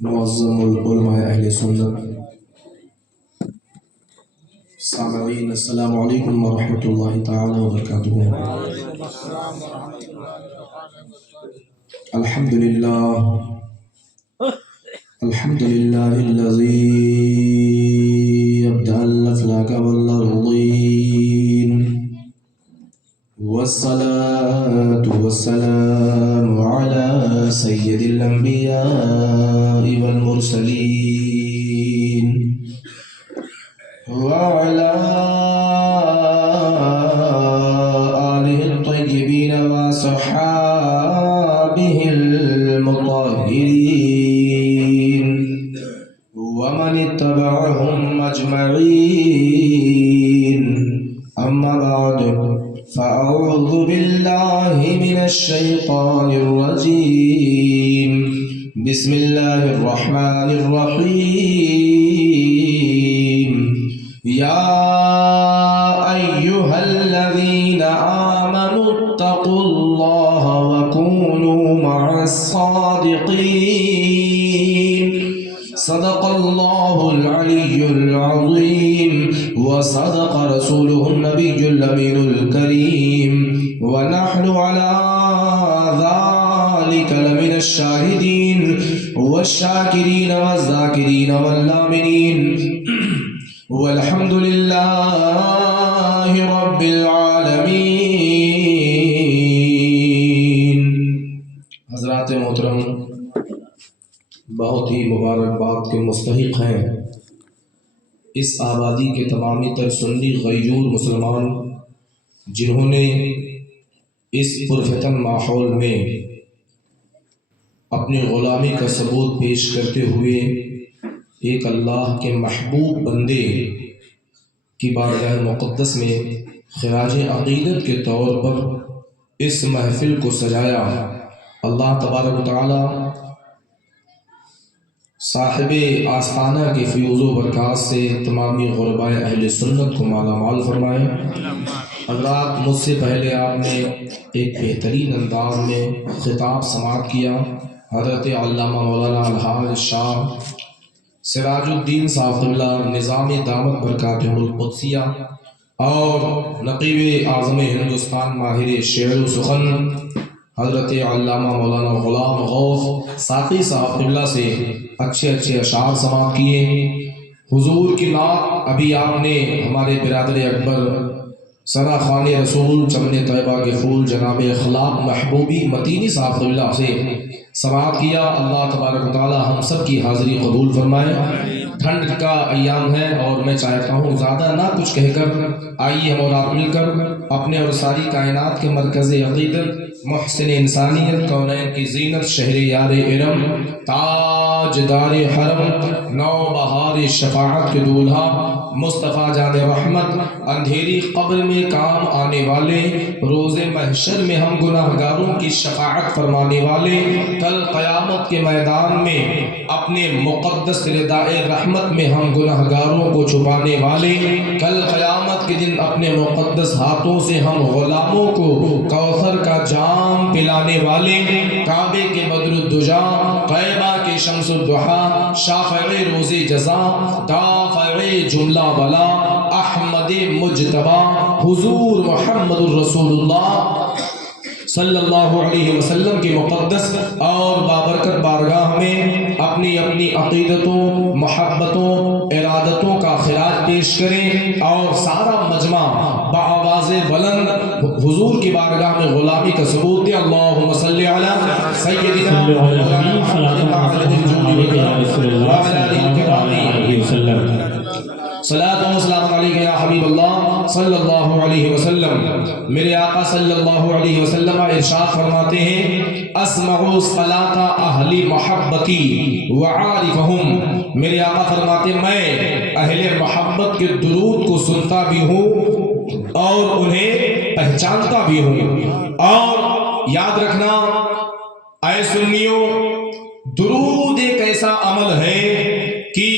معظم العلماء اہل سنت سامعین، السلام علیکم ورحمۃ اللہ تعالی وبرکاتہ۔ الحمد للہ الذی ابدع الافلاک والارضین، والصلاة والسلام على سید الانبیاء والمرسلین وعلى آلہ الطیبین وصحابہ المطہرین ومن اتبعهم اجمعین، اما بعد فأعوذ باللہ من الشیطان الرجیم، بسم اللہ الرحمن الرحیم، یا ایہا الذین آمنوا اتقوا اللہ وکونوا مع الصادقین، صدق اللہ العلی العظیم وصدق رسوله النبی الامین الکریم، ونحن على ذلك لمن الشاہدین والشاکرین والذاکرین والآمنین، والحمد للہ رب العالمین۔ حضرات محترم، بہت ہی مبارکباد کے مستحق ہیں اس آبادی کے تمامی تر سنی غیور مسلمان جنہوں نے اس پرفتن ماحول میں اپنی غلامی کا ثبوت پیش کرتے ہوئے ایک اللہ کے محبوب بندے کی بارگاہ مقدس میں خراج عقیدت کے طور پر اس محفل کو سجایا۔ اللہ تبارک و تعالی صاحب آستانہ کی فیوز و برکات سے تمامی غرباء اہل سنت کو مالا مال فرمائے۔ حضرات، مجھ سے پہلے آپ نے ایک بہترین انداز میں خطاب سماعت کیا۔ حضرت علامہ مولانا الحاج شاہ سراج الدین صاحب قبلہ نظام دامت برکاتہ القدسیہ اور نقیب اعظم ہندوستان ماہر شعر و سخن حضرت علامہ مولانا غلام غوث ساقی صاحب قبلہ سے اچھے اشعار سماعت کیے۔ حضور کی نعت ابھی آپ نے ہمارے برادر اکبر ثنا خوان رسول چمن طیبہ کے پھول جناب اخلاق محبوبی متینی صاحب قبلہ سے سماعت کیا۔ اللہ تبارک و تعالی ہم سب کی حاضری قبول فرمائے۔ ٹھنڈ کا ایام ہے اور میں چاہتا ہوں زیادہ نہ کچھ کہہ کر آئیے ہم اور آپ مل کر اپنے اور ساری کائنات کے مرکز عقیدت، محسن انسانیت، کونین کی زینت، شہر یار ارم، تاجدار حرم، نو بہار شفاعت کے دولہا، مصطفیٰ جان رحمت، اندھیری قبر میں کام آنے والے، روز محشر میں ہم گناہگاروں کی شفاعت فرمانے والے، کل قیامت کے میدان میں اپنے مقدس ردائے رحمت میں ہم گناہگاروں کو چھپانے والے، کل قیامت کے دن اپنے مقدس ہاتھوں سے ہم غلاموں کو کوثر کا جام پلانے والے، کعبے کے بدر الدجا، طیبہ کے شمس الضحا، شافع روز جزا، دافع جملہ بلا، احمد مجتبی حضور محمد الرسول اللہ صلی اللہ علیہ وسلم کی مقدس اور بابرکت بارگاہ میں اپنی عقیدتوں، محبتوں، ارادتوں کا خراج پیش کریں اور سارا مجمع بآواز بلند حضور کی بارگاہ میں غلامی کا ثبوت دے۔ اللہم صلی علی سیدنا صلاۃ و سلام علیک یا حبیب اللہ صلی اللہ علیہ وسلم۔ میرے آقا صلی اللہ علیہ وسلم ارشاد فرماتے ہیں، اسمع صلاۃ اہل محبتی وعارفہم، میرے آقا فرماتے ہیں میں اہل محبت کے درود کو سنتا بھی ہوں اور انہیں پہچانتا بھی ہوں۔ اور یاد رکھنا اے سنیوں، درود ایک ایسا عمل ہے کہ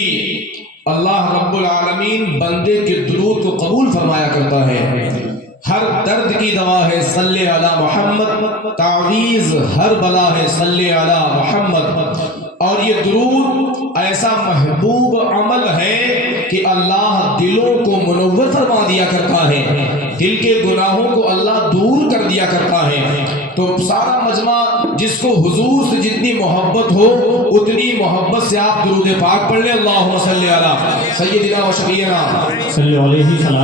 اللہ رب العالمین بندے کے درود کو قبول فرمایا کرتا ہے۔ ہر درد کی دوا ہے صلی علی محمد، تعویذ ہر بلا ہے صلی علی محمد۔ اور یہ درود ایسا محبوب عمل ہے کہ اللہ دلوں کو منور فرما دیا کرتا ہے، دل کے گناہوں کو اللہ دور کر دیا کرتا ہے۔ تو سارا مجمع جس کو حضور سے جتنی محبت ہو اتنی محبت سے آپ درود پاک پڑھ لیں، اللہم صلی علی سیدنا و شفیعنا صلی علیہ وسلم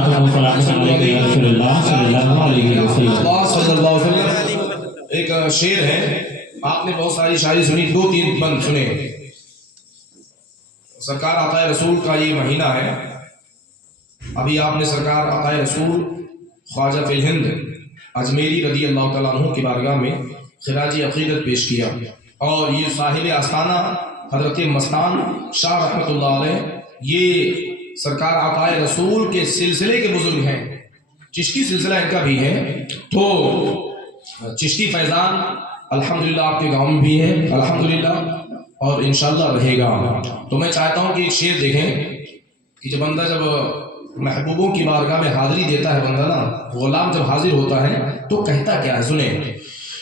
علیہ رسول اللہ صلی اللہ علیہ وسلم۔ اللہ صلی اللہ علیہ وسلم۔ ایک شعر ہے، آپ نے بہت ساری شاعری سنی، دو تین بند سنے۔ سرکار عطائے رسول کا یہ مہینہ ہے، ابھی آپ نے سرکار عطائے رسول خواجہ فی الہند اجمیری رضی اللہ تعالیٰ عنہ کی بارگاہ میں خراج عقیدت پیش کیا، اور یہ صاحب آستانہ حضرت مستان شاہ رحمۃ اللہ علیہ یہ سرکار عطائے رسول کے سلسلے کے بزرگ ہیں، چشتی سلسلہ ان کا بھی ہے۔ تو چشتی فیضان الحمدللہ آپ کے گاؤں میں بھی ہے الحمدللہ، اور انشاءاللہ رہے گا۔ تو میں چاہتا ہوں کہ ایک شعر دیکھیں کہ جب بندہ جب محبوبوں کی بارگاہ میں حاضری دیتا ہے، بندہ نا غلام جب حاضر ہوتا ہے تو کہتا کیا ہے، سنیں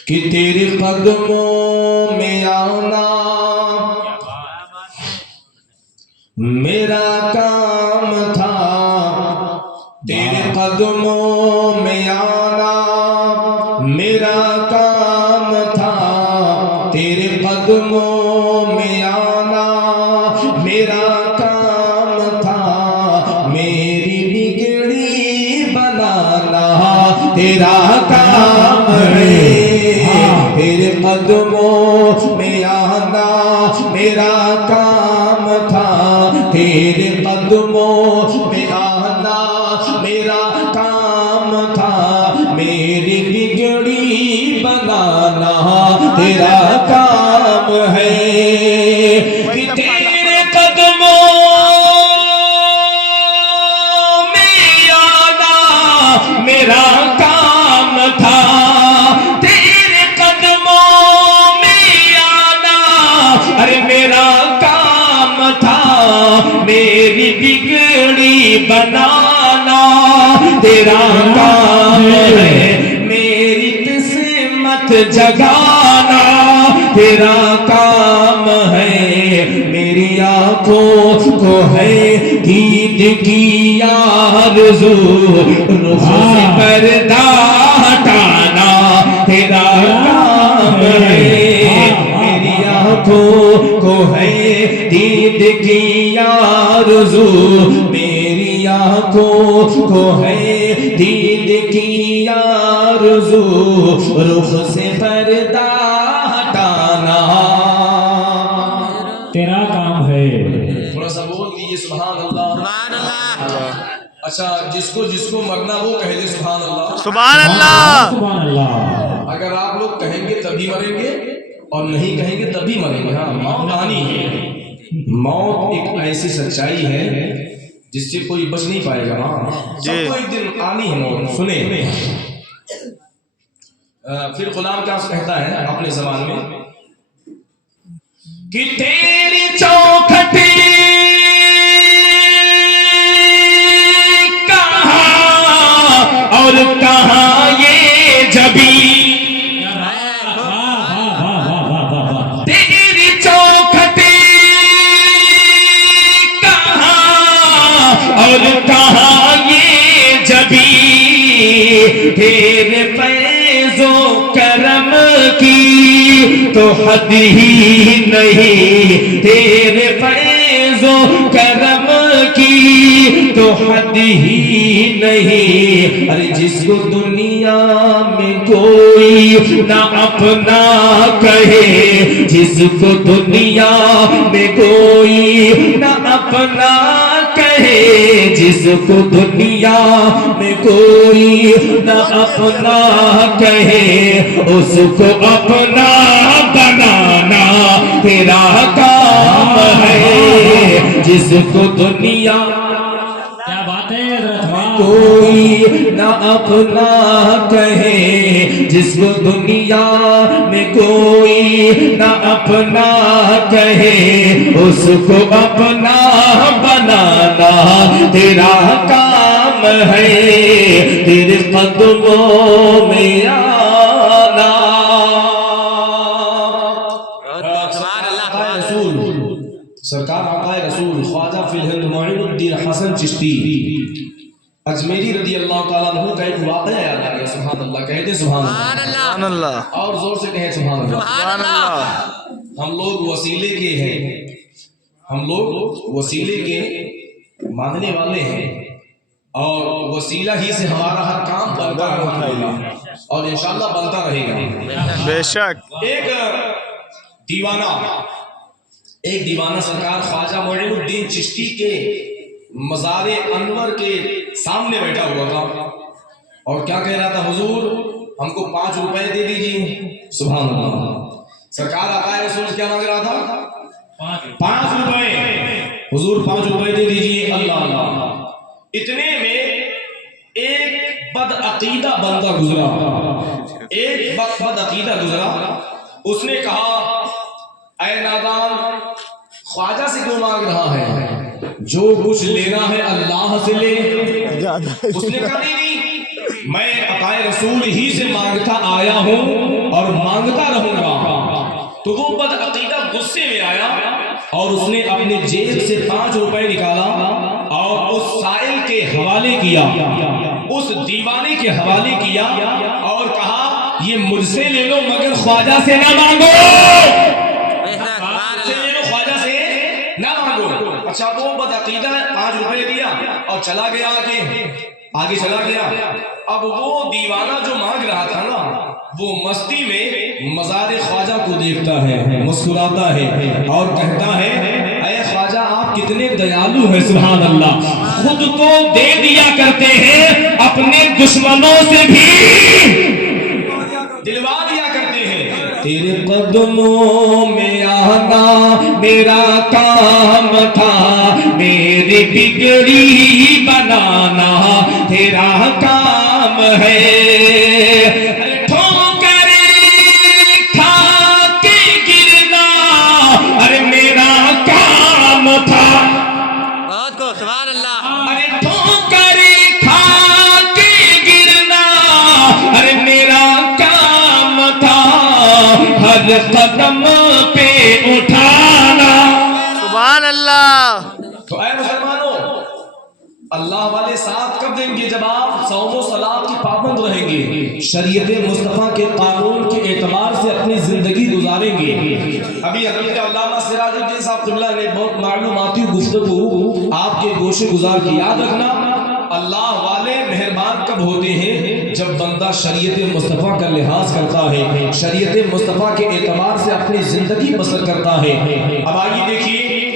کہ تیرے قدموں میں آنا میرا کام تھا، تیرے قدموں میں آنا میرا کام تھا، تیرے قدموں میں آنا میرا کام تھا، میری بگڑی بنانا تیرا کام ہے، تیرے قدموں میں آنا میرا کام تھا، تیرے قدموں میں آنا میرا کام تھا، میری بگڑی بنانا تیرا کام ہے، کہ تیرے قدموں میں آنا میرا کام تھا، تیرے قدموں میں آنا ارے میرا کام تھا، میری بگڑی بنانا تیرا کام ہے، میری قسمت جگانا تیرا کام ہے، میری آنکھوں کو ہے دید کی آرزو، رخ سے پردہ ہٹانا تیرا کام ہے، میری آنکھوں کو ہے دید کی آرزو، میری آنکھوں کو ہے دید کی آرزو، رخ سے پردہ ہٹانا تیرا کام ہے۔ تھوڑا سا بول دیجیے سبحان اللہ، سبحان اللہ۔ اچھا جس کو مرنا وہ کہہ دے سبحان اللہ، سبحان اللہ، سبحان اللہ۔ اگر آپ لوگ کہیں گے تبھی مریں گے اور نہیں کہیں گے تبھی مریں گے۔ ہاں موت آنی ہے، موت ایک ایسی سچائی ہے جس سے کوئی بچ نہیں پائے گا، ہاں سب کو ایک دن آنی ہے موت۔ سنیں پھر غلام کیا کہتا ہے اپنے زبان میں کہ تیری چوکھٹی کہاں اور کہاں یہ جبی، تیری چوکھٹی کہاں اور کہاں یہ جبی، تیرے فیض و کرم کی تو حد ہی نہیں، تیرے فیض و کرم کی تو حد ہی نہیں، ارے جس کو دنیا میں کوئی نہ اپنا کہے، جس کو دنیا میں کوئی نہ اپنا کہے، جس کو دنیا میں کوئی نہ اپنا کہے، اس کو اپنا بنانا تیرا کام ہے، جس کو دنیا کیا بات ہے کوئی نہ اپنا کہے، جس کو دنیا میں کوئی نہ اپنا کہے، اس کو اپنا بنانا تیرا کام ہے تیرے قدموں میں آنا. سرکار آقا رسول خواجہ فی الہند معین الدین حسن چشتی اجمیری رضی اللہ تعالیٰ عنہ کا ایک واقعہ یاد آ گیا. سبحان اللہ کہتے سبحان اللہ, اور زور سے کہیں سبحان اللہ. ہم لوگ وسیلے کے ہیں, ہم لوگ وسیلے کے ماننے والے ہیں, اور وسیلہ ہی سے ہمارا ہر کام بنتا رہے گا اور انشاءاللہ بنتا رہے گا. بے شک. ایک دیوانہ سرکار خواجہ معین الدین چشتی کے مزار انور کے سامنے بیٹھا ہوا تھا اور کیا کہہ رہا تھا, حضور ہم کو 5 روپے دے دیجیے. سبحان اللہ. سرکار آقا رسول کیا مانگ رہا تھا؟ 5 روپے. حضور 5 روپے دے دیجیے. اللہ اللہ. اتنے میں ایک بد عقیدہ بندہ گزرا, اس نے کہا اے نادان, خواجہ سے کیوں مانگ رہا ہے؟ جو کچھ لینا ہے اللہ سے لے. اس نے کہا نہیں, میں عطا رسول ہی سے مانگتا آیا ہوں اور مانگتا رہوں گا. تو وہ بد عقیدہ غصے میں آیا اور اس نے اپنے جیب سے 5 روپے نکالا اور اس سائل کے حوالے کیا, اس دیوانے کے حوالے کیا اور کہا یہ مجھ سے لے لو مگر خواجہ سے نہ مانگو. اچھا وہ بد عقیدہ 5 روپے دیا اور چلا گیا, آگے چلا گیا. اب وہ دیوانہ جو مانگ رہا تھا نا, وہ مستی میں مزار خواجہ کو دیکھتا ہے, مسکراتا ہے اور کہتا ہے اے خواجہ آپ کتنے دیالو ہیں. سبحان اللہ. خود تو دے دیا کرتے ہیں, اپنے دشمنوں سے بھی دلوا دیا کرتے ہیں. تیرے قدموں میں آنا میرا کام تھا, میری بگڑی بنانا تیرا کام ہے. ٹھوکر کھا کے گرنا ارے میرا کام تھا. بہت کو سبحان اللہ. ارے ٹھوکر کھا کے گرنا ارے میرا کام تھا, ہر قدم پہ اٹھانا. سبحان اللہ. تو اے مسلمانوں, اللہ والے ساتھ کب دیں گے؟ جب آپ صوم و صلات کی پابند رہیں گے, شریعت مصطفیٰ کے قانون کے اعتبار سے اپنی زندگی گزاریں گے. ابھی حضرت علامہ سراج الدین صاحب قبلہ نے بہت معلوماتی گفتگو آپ کے گوشے گزار کی. یاد رکھنا, اللہ والے مہربان کب ہوتے ہیں؟ جب بندہ شریعت مصطفیٰ کا لحاظ کرتا ہے, شریعت مصطفیٰ کے اعتبار سے اپنی زندگی بسر کرتا ہے. اب آئیے دیکھیے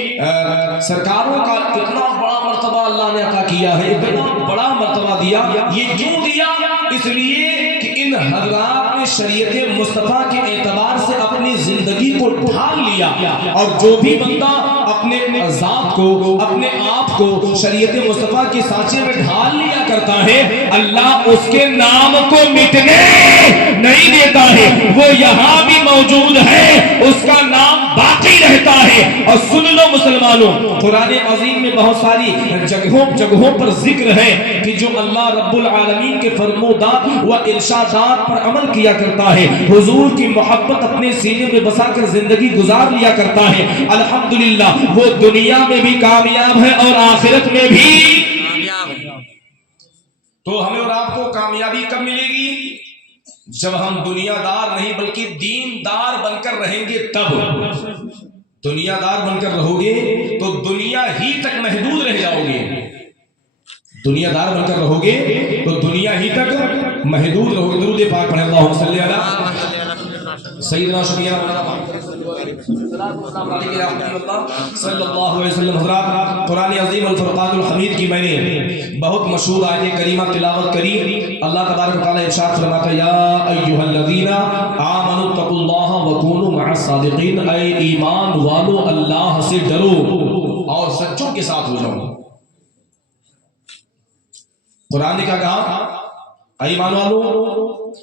سرکاروں کا کتنا بڑا مرتبہ اللہ نے عطا کیا ہے, اتنا بڑا مرتبہ دیا. یہ کیوں دیا؟ اس لیے کہ ان حضرات نے شریعت مصطفیٰ کے اعتبار سے اپنی زندگی کو ڈھال لیا, اور جو بھی بندہ اپنے ذات کو, اپنے آپ کو شریعت مصطفیٰ کے سانچے میں ڈھال لیا کرتا ہے, اللہ اس کے نام کو مٹنے نہیں دیتا ہے. وہ یہاں بھی موجود ہے, اس کا نام باقی رہتا ہے. اور سن لو مسلمانوں, قرآن عظیم میں بہت ساری جگہوں پر ذکر ہے کہ جو اللہ رب العالمین کے فرمودات و ارشادات پر عمل کیا کرتا ہے, حضور کی محبت اپنے سینے میں بسا کر زندگی گزار لیا کرتا ہے, الحمدللہ وہ دنیا میں بھی کامیاب ہے اور آخرت میں بھی. تو ہمیں اور آپ کو کامیابی کب ملے گی؟ جب ہم دنیا دار نہیں بلکہ دین دار بن کر رہیں گے. تب دنیا دار بن کر رہو گے تو دنیا ہی تک محدود رہ جاؤ گے. دنیا دار بن کر رہو گے تو دنیا ہی تک محدود رہو گے. درود پاک پڑھیں اللہم صلی علی سیدنا شفیع صلی اللہ علیہ وسلم. حضرات, قرآن عظیم الفرقان الحمید کی میں نے بہت مشہور آیت کریمہ تلاوت کری. اللہ تبارک و تعالیٰ ارشاد فرماتا ہے یا ایھا الذین آمنوا اتقوا اللہ وکونوا مع الصادقین, اے ایمان والو اللہ سے ڈرو اور سچوں کے ساتھ ہو جاؤ. قرآن نے کیا کہا؟ اے ایمان والو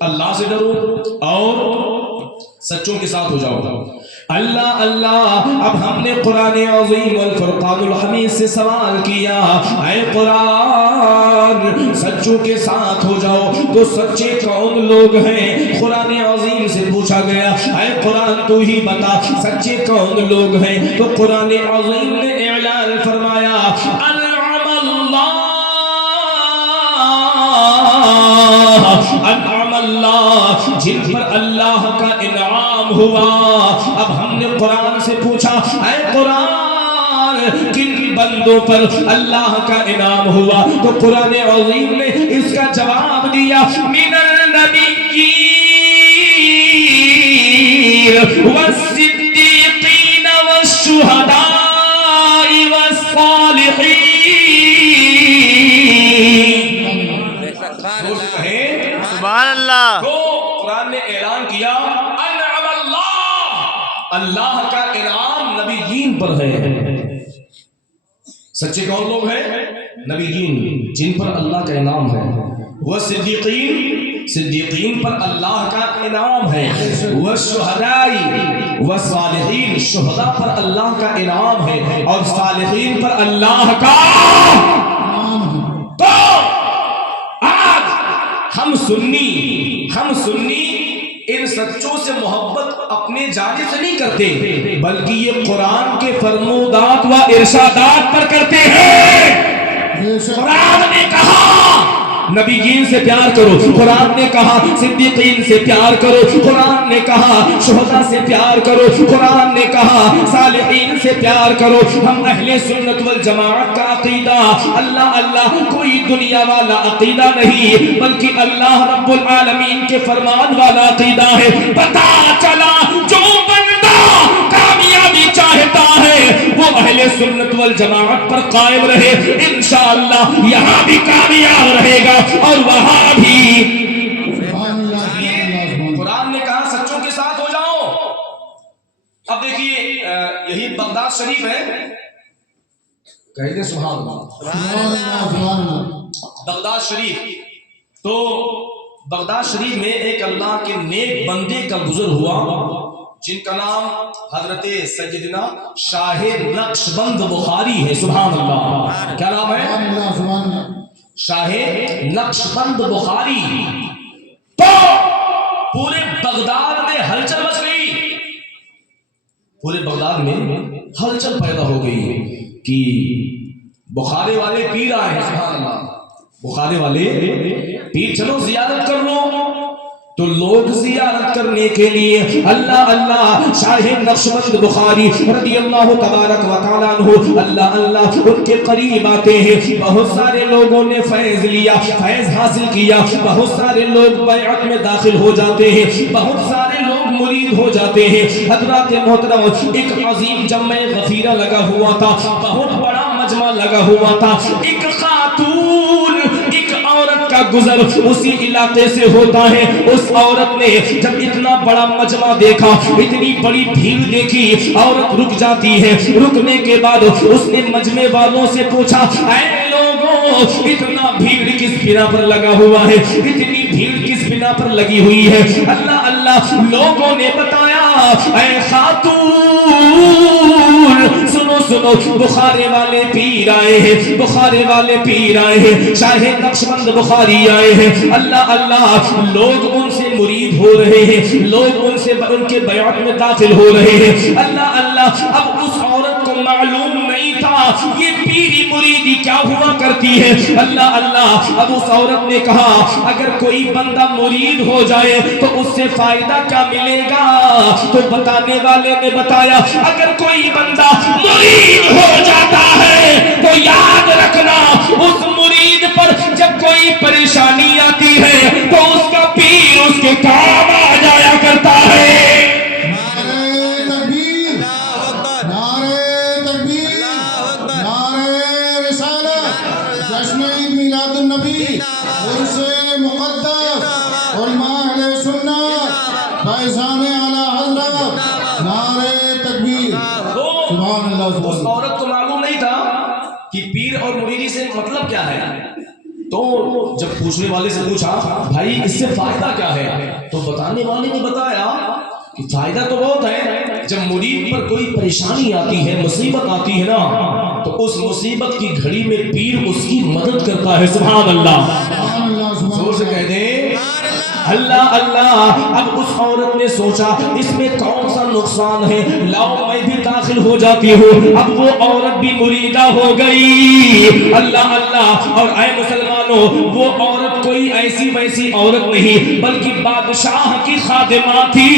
اللہ سے ڈرو اور سچوں کے ساتھ ہو جاؤ. اللہ اللہ اب ہم نے قرآن عظیم والفرقان الحمید سے سوال کیا، اے قرآن سچوں کے ساتھ ہو جاؤ تو سچے کون لوگ ہیں؟ قرآن عظیم سے پوچھا گیا اے قرآن تو ہی بتا سچے کون لوگ ہیں؟ تو قرآن عظیم نے اعلان فرمایا انعم اللہ، جن پر اللہ کا انعام ہوا۔ اب ہم نے قرآن سے پوچھا اے قرآن کن بندوں پر اللہ کا انعام ہوا؟ تو قرآن عظیم نے اس کا جواب دیا من النبیین والصدیقین والشہداء والصالحین۔ سبحان اللہ۔ تو قرآن نے اعلان کیا انعم اللہ، اللہ کا انعام نبیین پر ہے۔ سچے کون لوگ ہیں؟ نبیین، جن پر اللہ کا انعام ہے۔ وہ صدیقین، صدیقین پر اللہ کا انعام ہے۔ وہ شہداء و صالحین، شہداء پر اللہ کا انعام ہے اور صالحین پر اللہ کا۔ تو آج ہم سنی ان سچوں سے محبت اپنے جانے سے نہیں کرتے، بلکہ یہ قرآن کے فرمودات و ارشادات پر کرتے ہیں۔ قرآن نے کہا نبیین سے پیار کرو، قرآن نے کہا صدیقین سے پیار کرو، قرآن نے کہا شہداء سے پیار کرو، قرآن نے کہا صالحین سے پیار کرو۔ ہم اہل سنت والجماعت کا عقیدہ اللہ اللہ کوئی دنیا والا عقیدہ نہیں، بلکہ اللہ رب العالمین کے فرمان والا عقیدہ ہے۔ پتہ چلا جو بندہ کامیابی چاہتا ہے وہ اہل سنت والجماعت پر قائم رہے، انشاءاللہ یہاں بھی کامیاب رہے گا اور وہاں بھی۔ قرآن نے کہا سچوں کے ساتھ ہو جاؤ۔ اب دیکھیے یہی بغداد شریف ہے، کہتے سبحان اللہ، بغداد شریف۔ تو بغداد شریف میں ایک اللہ کے نیک بندے کا گزر ہوا جن کا نام حضرت سیدنا شاہ نقشبند بخاری ہے۔ سبحان اللہ، کیا نام ہے؟ شاہ نقشبند بخاری۔ تو پورے بغداد میں ہلچل مچ گئی، پورے بغداد میں ہلچل پیدا ہو گئی کہ بخارے والے پیر آئے ہیں۔ سبحان اللہ، بخارے والے پیر، چلو زیارت کر لو۔ تو لوگ زیارت کرنے کے لیے اللہ اللہ شاہ نقشبند بخاری رضی اللہ تبارک و تعالیٰ عنہ اللہ اللہ ان کے قریب آتے ہیں۔ بہت سارے لوگوں نے فیض لیا، فیض حاصل کیا، بہت سارے لوگ بیعت میں داخل ہو جاتے ہیں، بہت سارے لوگ مرید ہو جاتے ہیں۔ حضرات محترم، ایک عظیم جمع غفیرہ لگا ہوا تھا، بہت بڑا مجمع لگا ہوا تھا۔ ایک خاتون، ایک عورت کا گزر اسی علاقے سے ہوتا ہے۔ اس عورت نے جب اتنا بڑا مجمع دیکھا، اتنی بڑی بھیڑ دیکھی، عورت رک جاتی ہے۔ رکنے کے بعد اس نے مجمع والوں سے پوچھا اے لوگوں، اتنا بھیڑ کس بنا پر لگا ہوا ہے؟ اتنی بھیڑ کس بنا پر لگی ہوئی ہے؟ اللہ اللہ، لوگوں نے بتایا اے خاتون سنو سنو، بخارے والے پیر آئے ہیں، بخارے والے پیر آئے ہیں، شاہ نقشبند بخاری آئے ہیں۔ اللہ اللہ، لوگ ان سے مرید ہو رہے ہیں، لوگ ان سے ان کے بیعت میں داخل ہو رہے ہیں۔ اللہ اللہ، اب اس عورت کو معلوم نہیں تھا یہ پیری مریدی کیا ہوا کرتی ہے۔ اللہ اللہ، اب اس عورت نے کہا اگر کوئی بندہ مرید ہو جائے تو اس سے فائدہ کیا ملے گا؟ تو بتانے والے نے بتایا اگر کوئی بندہ مرید ہو جاتا ہے تو یاد رکھنا اس مرید پر جب کوئی پریشانی آتی ہے تو اس کا پیر اس کے کام آ جایا کرتا ہے۔ اس عورت کو معلوم نہیں تھا کہ پیر اور مریدی سے مطلب کیا ہے۔ تو جب پوچھنے والے سے پوچھا بھائی اس سے فائدہ کیا ہے، تو بتانے والے نے بتایا کہ فائدہ تو بہت ہے، جب مرید پر کوئی پریشانی آتی ہے، مصیبت آتی ہے نا، تو اس مصیبت کی گھڑی میں پیر اس کی مدد کرتا ہے. سبحان اللہ. زور سے کہہ دیں اللہ اللہ. اب اس عورت نے سوچا اس میں کون سا نقصان ہے، لاؤ میں بھی داخل ہو جاتی ہوں. اب وہ عورت بھی مریدہ ہو گئی. اللہ اللہ. اور اے مسلمانوں، وہ عورت کوئی ایسی ویسی عورت نہیں بلکہ بادشاہ کی خادمہ تھی.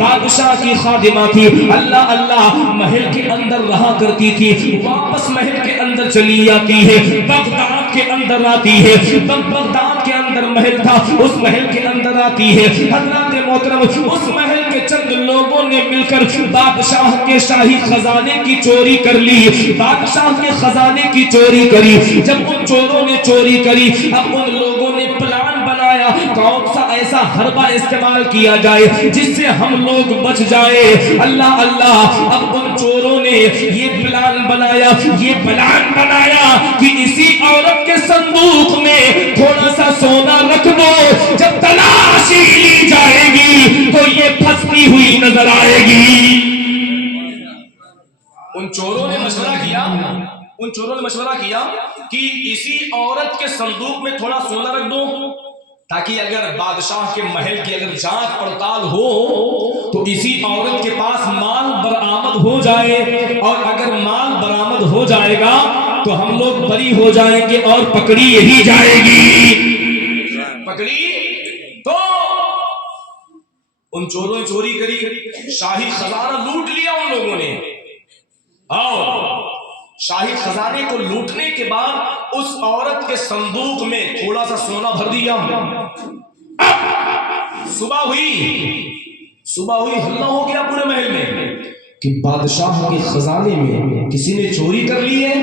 بادشاہ کی خادمہ تھی. اللہ اللہ. محل کے اندر رہا کرتی تھی، واپس محل کے اندر چلی جاتی ہے. بغداد کے اندر آتی ہے، بغداد کے اندر محل تھا، اس محل کے اندر آتی ہے. حضرات محترم، اس محل کے چند لوگوں نے مل کر بادشاہ کے شاہی خزانے کی چوری کر لی. بادشاہ کے خزانے کی چوری کری. جب ان چوروں نے چوری کری، اب ان لوگوں نے پلان بنایا کون سا ایسا حربہ استعمال کیا جائے جس سے ہم لوگ بچ جائے. اللہ اللہ. اب ان چوروں نے یہ پلان بنایا کہ اسی عورت کے صندوق میں تھوڑا سا سونا رکھ دو، جب تلاشی لی جائے گی تو یہ پھنستی ہوئی نظر آئے گی. ان چوروں نے مشورہ کیا کہ اسی عورت کے صندوق میں تھوڑا سونا رکھ دو، تاکہ اگر بادشاہ کے محل کی اگر جانچ پڑتال ہو تو اسی عورت کے پاس مال برآمد ہو جائے، اور اگر مال برآمد ہو جائے گا تو ہم لوگ بری ہو جائیں گے اور پکڑی یہی جائے گی. پکڑی تو ان چوروں نے چوری کری، شاہی خزانہ لوٹ لیا ان لوگوں نے. اور شاہی خزانے کو لوٹنے کے بعد اس عورت کے صندوق میں تھوڑا سا سونا بھر دیا. صبح ہوئی ہلہ ہو گیا پورے محل میں کہ بادشاہ کے خزانے میں کسی نے چوری کر لی ہے.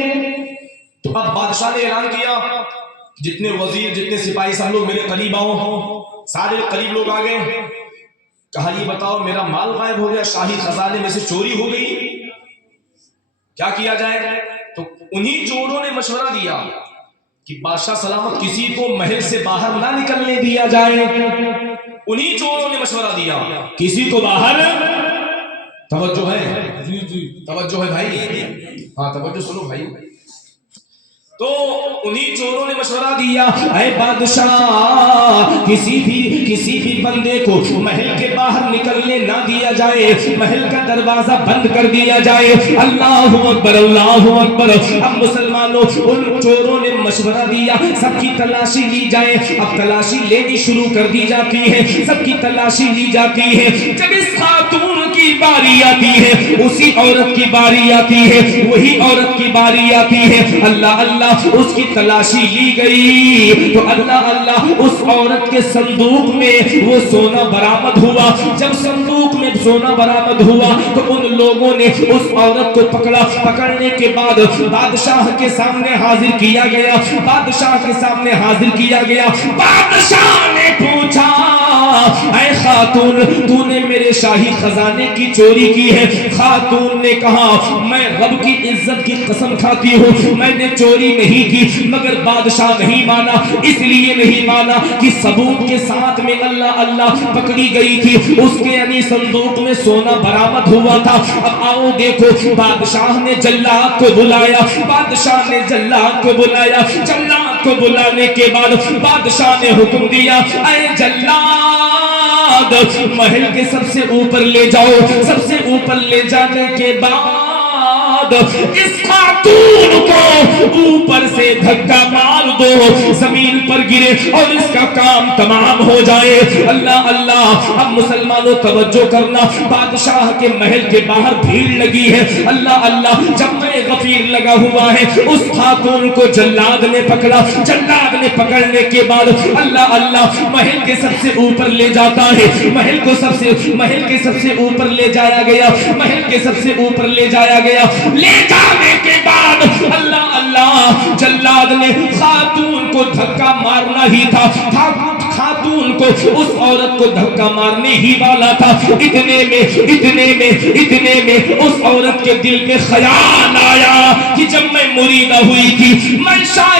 تو اب بادشاہ نے اعلان کیا، جتنے وزیر جتنے سپاہی سب لوگ میرے قریب آؤ. سارے قریب لوگ آ گئے. کہا یہ بتاؤ میرا مال غائب ہو گیا، شاہی خزانے میں سے چوری ہو گئی، کیا کیا جائے؟ تو انہی چوروں نے مشورہ دیا کہ بادشاہ سلامت کسی کو محل سے باہر نہ نکلنے دیا جائے. انہی چوروں نے مشورہ دیا کسی کو باہر. توجہ ہے بھائی، ہاں توجہ سنو بھائی. تو انہی چوروں نے مشورہ دیا اے بادشاہ کسی بھی بندے کو محل کے باہر نکلنے نہ دیا جائے، محل کا دروازہ بند کر دیا جائے. اللہ اکبر اللہ اکبر. اب مسلمانوں ان چوروں نے مشورہ دیا سب کی تلاشی لی جائے. اب تلاشی لینی شروع کر دی جاتی ہے، سب کی تلاشی لی جاتی ہے. جب اس خاتون کی باری آتی ہے، اسی عورت کی باری آتی ہے، وہی عورت کی باری آتی ہے. اللہ اللہ. اس کی تلاشی لی گئی تو اللہ اللہ اس عورت کے صندوق میں وہ سونا برآمد ہوا. جب صندوق میں سونا برآمد ہوا تو ان لوگوں نے اس عورت کو پکڑا. پکڑنے کے بعد بادشاہ کے سامنے حاضر کیا گیا. بادشاہ نے پوچھا اے خاتون تو نے میرے شاہی خزانے کی چوری کی ہے؟ خاتون نے کہا میں رب کی عزت کی قسم کھاتی ہوں میں نے چوری نہیں کی، مگر بادشاہ نہیں مانا. اس لیے نہیں مانا کہ ثبوت کے ساتھ میں اللہ اللہ پکڑی گئی تھی، اس کے یعنی صندوق میں سونا برآمد ہوا تھا. اب آؤ دیکھو بادشاہ نے جلاد کو بلایا. جلاد کو بلانے کے بعد بادشاہ نے حکم دیا اے جلاد محل کے سب سے اوپر لے جاؤ. سب سے اوپر لے جانے کے بعد اس خاتون کو اوپر سے دھکا مار دو، زمین پر گرے اور اس کا کام تمام ہو جائے. اللہ اللہ. اب مسلمانوں توجہ کرنا، بادشاہ کے محل کے باہر بھیڑ لگی ہے. اللہ اللہ. جب میں غفیر لگا ہوا ہے اس خاتون کو جلاد نے پکڑا. جلاد نے پکڑنے کے بعد اللہ اللہ محل کے سب سے اوپر لے جاتا ہے. محل کے سب سے اوپر لے جایا گیا. لے جانے کے بعد اللہ اللہ جلاد نے خاتون کو دھکا مارنا ہی تھا. خاتون کو اس عورت کو دھکا مارنے ہی والا تھا. اتنے میں اس عورت کے دل میں خیال آیا کہ جب میں مریدہ ہوئی تھی میں شاہ